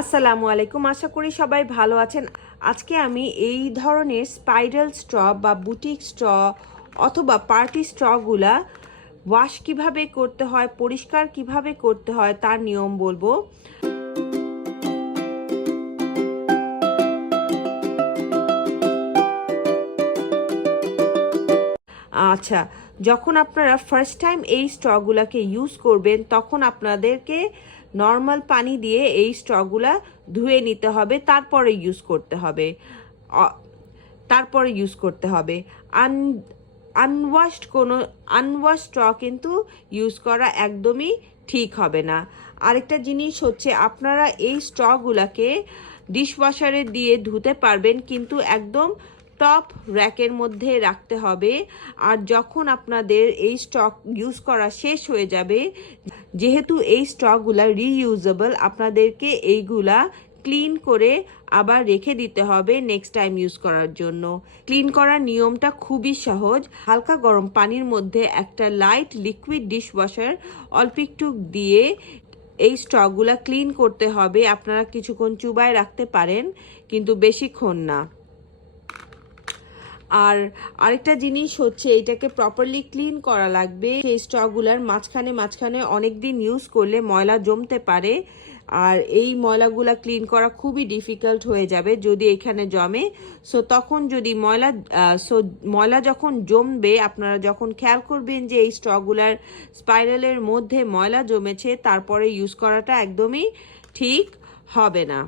আসসালামু আলাইকুম, আশা করি সবাই ভালো আছেন। আজকে আমি এই ধরনের স্পাইরাল স্ট্র বা বুটিক স্ট্র অথবা পার্টি স্ট্রগুলা ওয়াশ কিভাবে করতে হয়, পরিষ্কার কিভাবে করতে হয় তার নিয়ম বলবো। আচ্ছা, যখন আপনারা ফার্স্ট টাইম এই স্ট্রগুলাকে ইউজ করবেন তখন আপনাদেরকে নর্মাল পানি দিয়ে এই স্ট্রগুলা ধুয়ে নিতে হবে, তারপরে ইউজ করতে হবে। আনওয়াশ স্ট্র কিন্তু ইউজ করা একদমই ঠিক হবে না। আরেকটা জিনিস হচ্ছে, আপনারা এই স্ট্রগুলাকে ডিশওয়াশারে দিয়ে ধুতে পারবেন, কিন্তু একদম টপ র্যাকের মধ্যে রাখতে হবে। আর যখন আপনাদের এই স্টক ইউজ করা শেষ হয়ে যাবে, যেহেতু এই স্টকগুলা রিইউজেবল, আপনাদেরকে এইগুলা ক্লিন করে আবার রেখে দিতে হবে নেক্সট টাইম ইউজ করার জন্য। ক্লিন করার নিয়মটা খুবই সহজ। হালকা গরম পানির মধ্যে একটা লাইট লিকুইড ডিশওয়াশার অল্প একটু দিয়ে এই স্টকগুলা ক্লিন করতে হবে। আপনারা কিছুক্ষণ চুবায় রাখতে পারেন, কিন্তু বেশিক্ষণ না। আর আরেকটা জিনিস হচ্ছে, এটাকে প্রপারলি ক্লিন করা লাগবে। এই স্টকগুলার মাঝখানে অনেক দিন ইউজ করলে ময়লা জমতে পারে, আর এই ময়লাগুলা ক্লিন করা খুবই ডিফিকাল্ট হয়ে যাবে যদি এখানে জমে। তখন যদি ময়লা যখন জমবে, আপনারা যখন খেয়াল করবেন যে এই স্টকগুলার স্পাইরালের মধ্যে ময়লা জমেছে, তারপরে ইউজ করাটা একদমই ঠিক হবে না।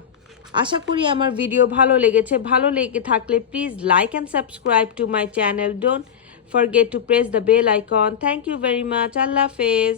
আশা করি আমার ভিডিও ভালো লেগেছে। ভালো লেগে থাকলে please like and subscribe to my channel. Don't forget to press the bell icon. Thank you very much. আল্লাহ হাফেজ।